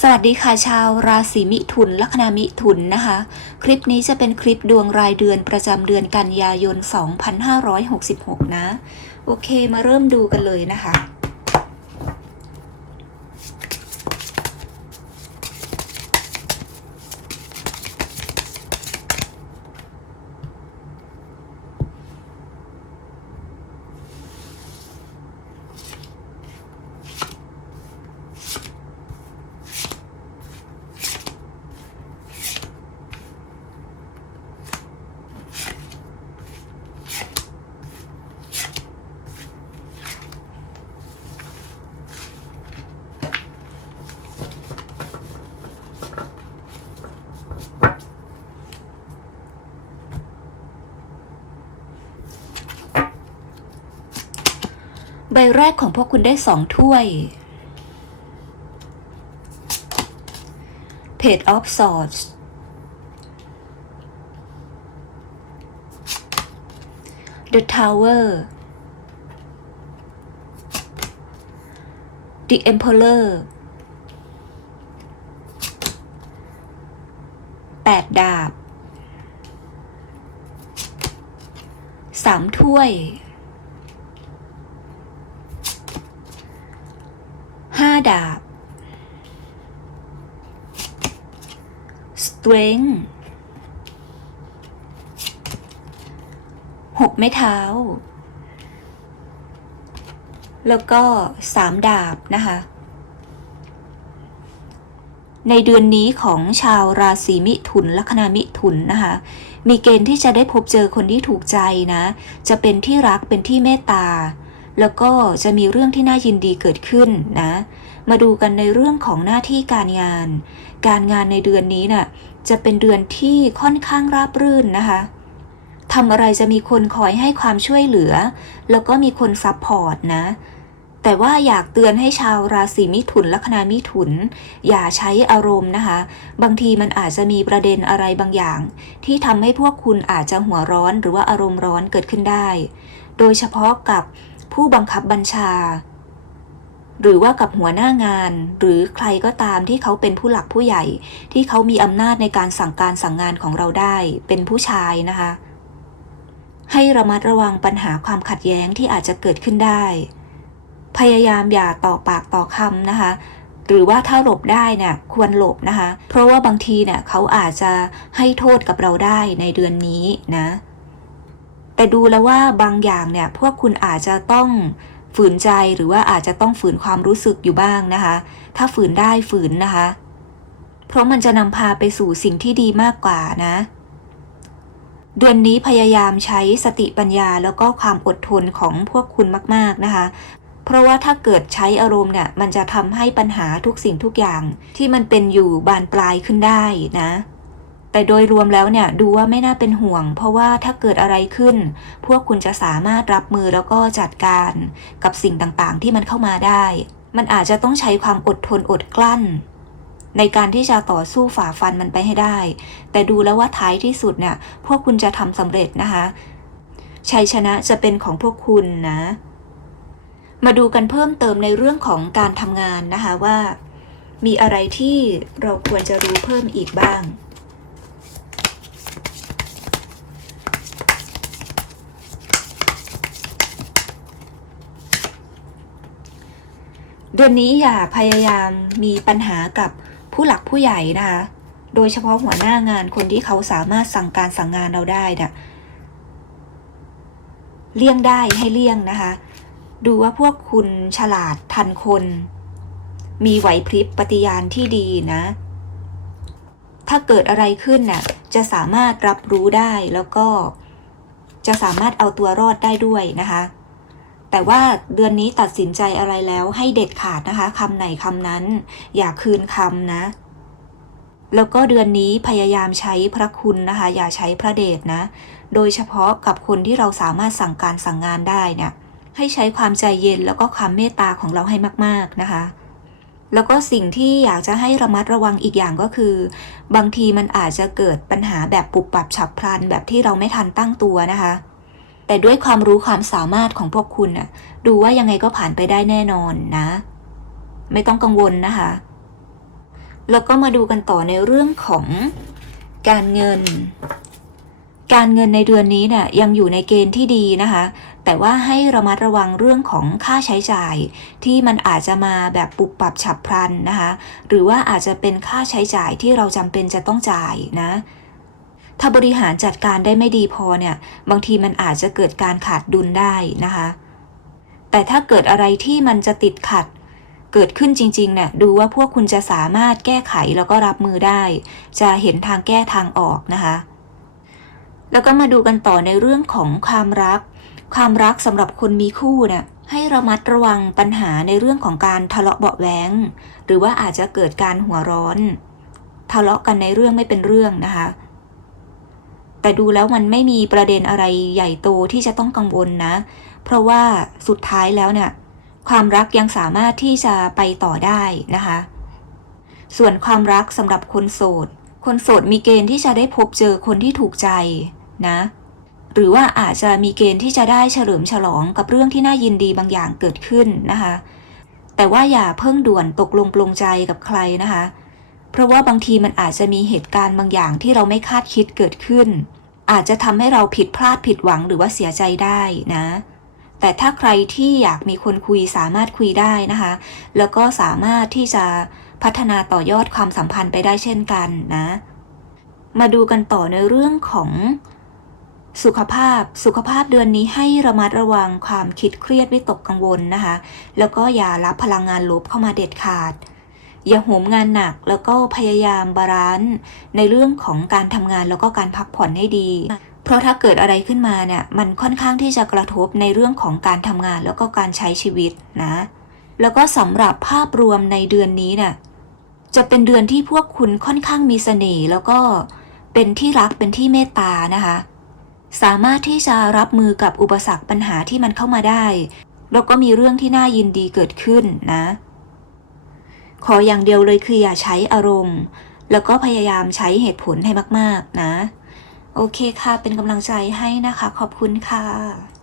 สวัสดีค่ะชาวราศีมิถุนลัคนามิถุนนะคะ คลิปนี้จะเป็นคลิปดวงรายเดือนประจำเดือนกันยายน 2566 นะ โอเคมาเริ่มดูกันเลยนะคะ ใบแรกของพวกคุณได้สองถ้วย Page of Swords The Tower The Emperor แปดดาบสามถ้วย ห้าดาบ strength หกไม้เท้า แล้วก็สามดาบนะคะ ในเดือนนี้ของชาวราศีมิถุน ลัคนามิถุนนะคะ มีเกณฑ์ที่จะได้พบเจอคนที่ถูกใจนะ จะเป็นที่รักเป็นที่เมตตา แล้วก็จะมีเรื่องที่น่ายินดีเกิดขึ้นนะ มาดูกันในเรื่องของหน้าที่การงาน การงานในเดือนนี้น่ะจะเป็นเดือนที่ค่อนข้างราบรื่นนะคะทำอะไรจะมีคนคอยให้ความช่วยเหลือ แล้วก็มีคนซัพพอร์ตนะ แต่ว่าอยากเตือนให้ชาวราศีมิถุนลัคนามิถุน อย่าใช้อารมณ์นะคะ บางทีมันอาจจะมีประเด็นอะไรบางอย่าง ที่ทำให้พวกคุณอาจจะหัวร้อนหรือว่าอารมณ์ร้อนเกิดขึ้นได้ โดยเฉพาะกับ ผู้บังคับบัญชา หรือว่ากับหัวหน้างาน หรือใครก็ตามที่เขาเป็นผู้หลักผู้ใหญ่ ที่เขามีอำนาจในการสั่งการสั่งงานของเราได้ เป็นผู้ชายนะคะ ให้ระมัดระวังปัญหาความขัดแย้งที่อาจจะเกิดขึ้นได้ พยายามอย่าต่อปากต่อคำนะคะหรือว่าถ้าหลบได้เนี่ยควรหลบนะคะ เพราะว่าบางทีเนี่ยเขาอาจจะให้โทษกับเราได้ในเดือนนี้นะ แต่ดูแล้วว่าบางอย่างเนี่ยพวกคุณอาจจะต้องฝืนใจหรือว่าอาจจะต้องฝืนความรู้สึกอยู่บ้างนะคะ ถ้าฝืนได้ฝืนนะคะ เพราะมันจะนำพาไปสู่สิ่งที่ดีมากกว่านะ เดือนนี้พยายามใช้สติปัญญาแล้วก็ความอดทนของพวกคุณมาก ๆนะคะ เพราะว่าถ้าเกิดใช้อารมณ์เนี่ยมันจะทำให้ปัญหาทุกสิ่งทุกอย่างที่มันเป็นอยู่บานปลายขึ้นได้นะ แต่โดยรวมแล้วเนี่ยดูว่าไม่น่าเป็นห่วง เพราะว่าถ้าเกิดอะไรขึ้น พวกคุณจะสามารถรับมือแล้วก็จัดการกับสิ่งต่างๆ ที่มันเข้ามาได้ มันอาจจะต้องใช้ความอดทนอดกลั้น ในการที่จะต่อสู้ฝ่าฟันมันไปให้ได้ แต่ดูแล้วว่าท้ายที่สุดเนี่ยพวกคุณจะทำสำเร็จนะคะชัยชนะจะเป็นของพวกคุณนะ มาดูกันเพิ่มเติมในเรื่องของการทำงานนะคะว่า มีอะไรที่เราควรจะรู้เพิ่มอีกบ้าง เดือนนี้อย่าพยายามมีปัญหากับผู้หลักผู้ใหญ่นะคะ โดยเฉพาะหัวหน้างานคนที่เขาสามารถสั่งการสั่งงานเราได้นะเลี่ยงได้ให้เลี่ยงนะคะ ดูว่าพวกคุณฉลาดทันคน มีไหวพริบปฏิญาณที่ดีนะ ถ้าเกิดอะไรขึ้นน่ะจะสามารถรับรู้ได้แล้วก็จะสามารถเอาตัวรอดได้ด้วยนะคะ แต่ว่าเดือนนี้ตัดสินใจอะไรแล้วให้เด็ดขาดนะคะคำไหนคำนั้น อย่าคืนคำนะ แล้วก็เดือนนี้พยายามใช้พระคุณนะคะ อย่าใช้พระเดชนะ โดยเฉพาะกับคนที่เราสามารถสั่งการสั่งงานได้เนี่ยให้ใช้ความใจเย็นแล้วก็ความเมตตาของเราให้มาก ๆนะคะแล้วก็สิ่งที่อยากจะให้ระมัดระวังอีกอย่างก็คือ บางทีมันอาจจะเกิดปัญหาแบบปุบปับฉับพลันแบบที่เราไม่ทันตั้งตัวนะคะ แต่ด้วยความรู้ความสามารถของพวกคุณน่ะ ดูว่ายังไงก็ผ่านไปได้แน่นอนนะ ไม่ต้องกังวลนะคะ แล้วก็มาดูกันต่อในเรื่องของการเงิน การเงินในเดือนนี้เนี่ยยังอยู่ในเกณฑ์ที่ดีนะคะ แต่ว่าให้ระมัดระวังเรื่องของค่าใช้จ่าย ที่มันอาจจะมาแบบปุบปับฉับพลันนะคะ หรือว่าอาจจะเป็นค่าใช้จ่ายที่เราจำเป็นจะต้องจ่ายนะ ถ้าบริหารจัดการได้ไม่ดีพอเนี่ย บางทีมันอาจจะเกิดการขาดดุลได้นะคะ แต่ถ้าเกิดอะไรที่มันจะติดขัด เกิดขึ้นจริงๆเนี่ยดูว่าพวกคุณจะสามารถแก้ไขแล้วก็รับมือได้ จะเห็นทางแก้ทางออกนะคะ แล้วก็มาดูกันต่อในเรื่องของความรัก ความรักสำหรับคนมีคู่เนี่ยให้ระมัดระวังปัญหาในเรื่องของการทะเลาะเบาะแว้งหรือว่าอาจจะเกิดการหัวร้อน ทะเลาะกันในเรื่องไม่เป็นเรื่องนะคะ แต่ดูแล้วมันไม่มีประเด็นอะไรใหญ่โตที่จะต้องกังวลนะ เพราะว่าสุดท้ายแล้วเนี่ยความรักยังสามารถที่จะไปต่อได้นะคะ ส่วนความรักสำหรับคนโสด คนโสดมีเกณฑ์ที่จะได้พบเจอคนที่ถูกใจนะ หรือว่าอาจจะมีเกณฑ์ที่จะได้เฉลิมฉลองกับเรื่องที่น่ายินดีบางอย่างเกิดขึ้นนะคะ แต่ว่าอย่าเพิ่งด่วนตกลงปลงใจกับใครนะคะ เพราะว่าบางทีมันอาจจะมีเหตุการณ์บางอย่างที่เราไม่คาดคิดเกิดขึ้น อาจจะทำให้เราผิดพลาดผิดหวังหรือว่าเสียใจได้นะ แต่ถ้าใครที่อยากมีคนคุยสามารถคุยได้นะคะ แล้วก็สามารถที่จะพัฒนาต่อยอดความสัมพันธ์ไปได้เช่นกันนะ มาดูกันต่อในเรื่องของสุขภาพ สุขภาพเดือนนี้ให้ระมัดระวังความคิดเครียดวิตกกังวลนะคะ แล้วก็อย่ารับพลังงานลบเข้ามาเด็ดขาด อย่าโหมงานหนักแล้วก็พยายามบาลานซ์ในเรื่องของการทำงานแล้วก็การพักผ่อนให้ดี เพราะถ้าเกิดอะไรขึ้นมาเนี่ยมันค่อนข้างที่จะกระทบในเรื่องของการทำงานแล้วก็การใช้ชีวิตนะ แล้วก็สำหรับภาพรวมในเดือนนี้เนี่ยจะเป็นเดือนที่พวกคุณค่อนข้างมีเสน่ห์แล้วก็เป็นที่รักเป็นที่เมตตานะคะ สามารถที่จะรับมือกับอุปสรรคปัญหาที่มันเข้ามาได้ แล้วก็มีเรื่องที่น่ายินดีเกิดขึ้นนะ ขออย่างเดียวเลยคืออย่าใช้อารมณ์ แล้วก็พยายามใช้เหตุผลให้มาก ๆ นะ โอเคค่ะ เป็นกำลังใจให้นะคะ ขอบคุณค่ะ